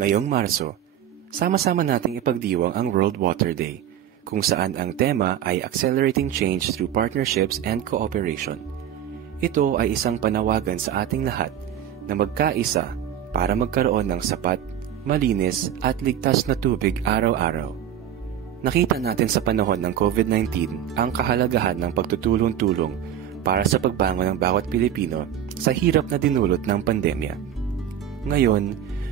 Ngayong Marso, sama-sama nating ipagdiwang ang World Water Day, kung saan ang tema ay Accelerating Change Through Partnerships and Cooperation. Ito ay isang panawagan sa ating lahat na magkaisa para magkaroon ng sapat, malinis at ligtas na tubig araw-araw. Nakita natin sa panahon ng COVID-19 ang kahalagahan ng pagtutulong-tulong para sa pagbangon ng bawat Pilipino sa hirap na dinulot ng pandemya. Ngayon,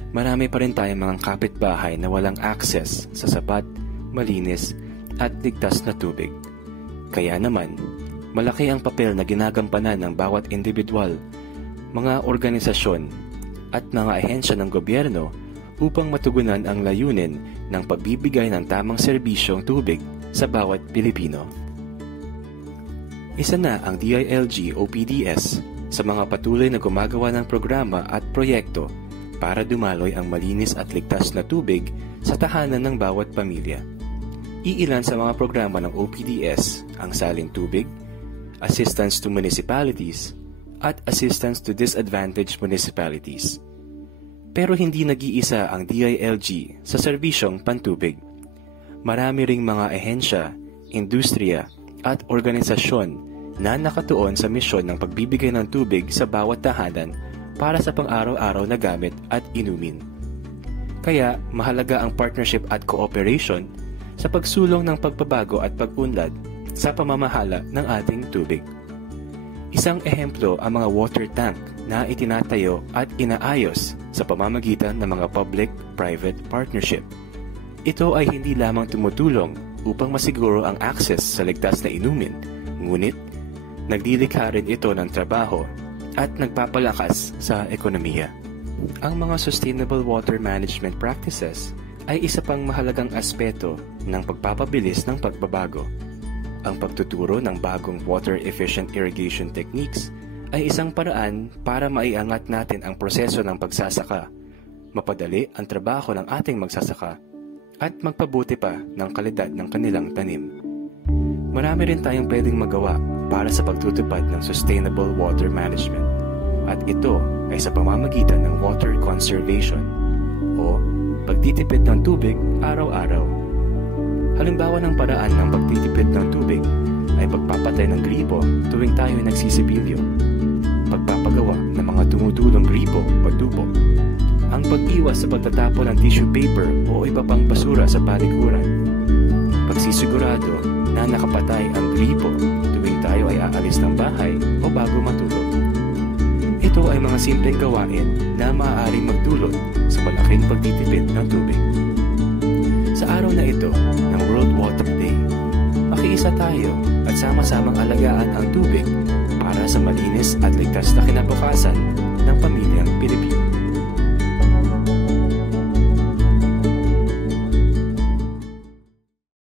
marami pa rin tayong mga kapitbahay na walang access sa sapat, malinis at ligtas na tubig. Kaya naman, malaki ang papel na ginagampanan ng bawat individual, mga organisasyon at mga ahensya ng gobyerno upang matugunan ang layunin ng pagbibigay ng tamang serbisyong tubig sa bawat Pilipino. Isa na ang DILG o PDS sa mga patuloy na gumagawa ng programa at proyekto para dumaloy ang malinis at ligtas na tubig sa tahanan ng bawat pamilya. Iilan sa mga programa ng OPDS ang Saling Tubig, Assistance to Municipalities, at Assistance to Disadvantaged Municipalities. Pero hindi nag-iisa ang DILG sa serbisyong pantubig. Marami ring mga ahensya, industriya at organisasyon na nakatuon sa misyon ng pagbibigay ng tubig sa bawat tahanan para sa pang-araw-araw na gamit at inumin. Kaya mahalaga ang partnership at cooperation sa pagsulong ng pagbabago at pag-unlad sa pamamahala ng ating tubig. Isang ehemplo ang mga water tank na itinatayo at inaayos sa pamamagitan ng mga public-private partnership. Ito ay hindi lamang tumutulong upang masiguro ang access sa ligtas na inumin, ngunit nagdilikha rin ito ng trabaho at nagpapalakas sa ekonomiya. Ang mga sustainable water management practices ay isa pang mahalagang aspeto ng pagpapabilis ng pagbabago. Ang pagtuturo ng bagong water-efficient irrigation techniques ay isang paraan para maiangat natin ang proseso ng pagsasaka, mapadali ang trabaho ng ating magsasaka, at magpabuti pa ng kalidad ng kanilang tanim. Marami rin tayong pwedeng magawa para sa pagtutupad ng sustainable water management, at ito ay sa pamamagitan ng water conservation o pagtitipid ng tubig araw-araw. Halimbawa ng paraan ng pagtitipid ng tubig ay pagpapatay ng gripo tuwing tayo ay nagsisipilyo, pagpapagawa ng mga tumutulong gripo o tubo, ang pag-iwas sa pagtatapon ng tissue paper o iba pang basura sa palikuran, pagsisigurado na nakapatay ang gripo tuwing tayo ay aalis ng bahay o bago matulog. Ito ay mga simpleng gawain na maaaring magdulot sa malaking pagtitipid ng tubig. Sa araw na ito ng World Water Day, makiisa tayo at sama-samang alagaan ang tubig para sa malinis at ligtas na kinabukasan ng pamilya.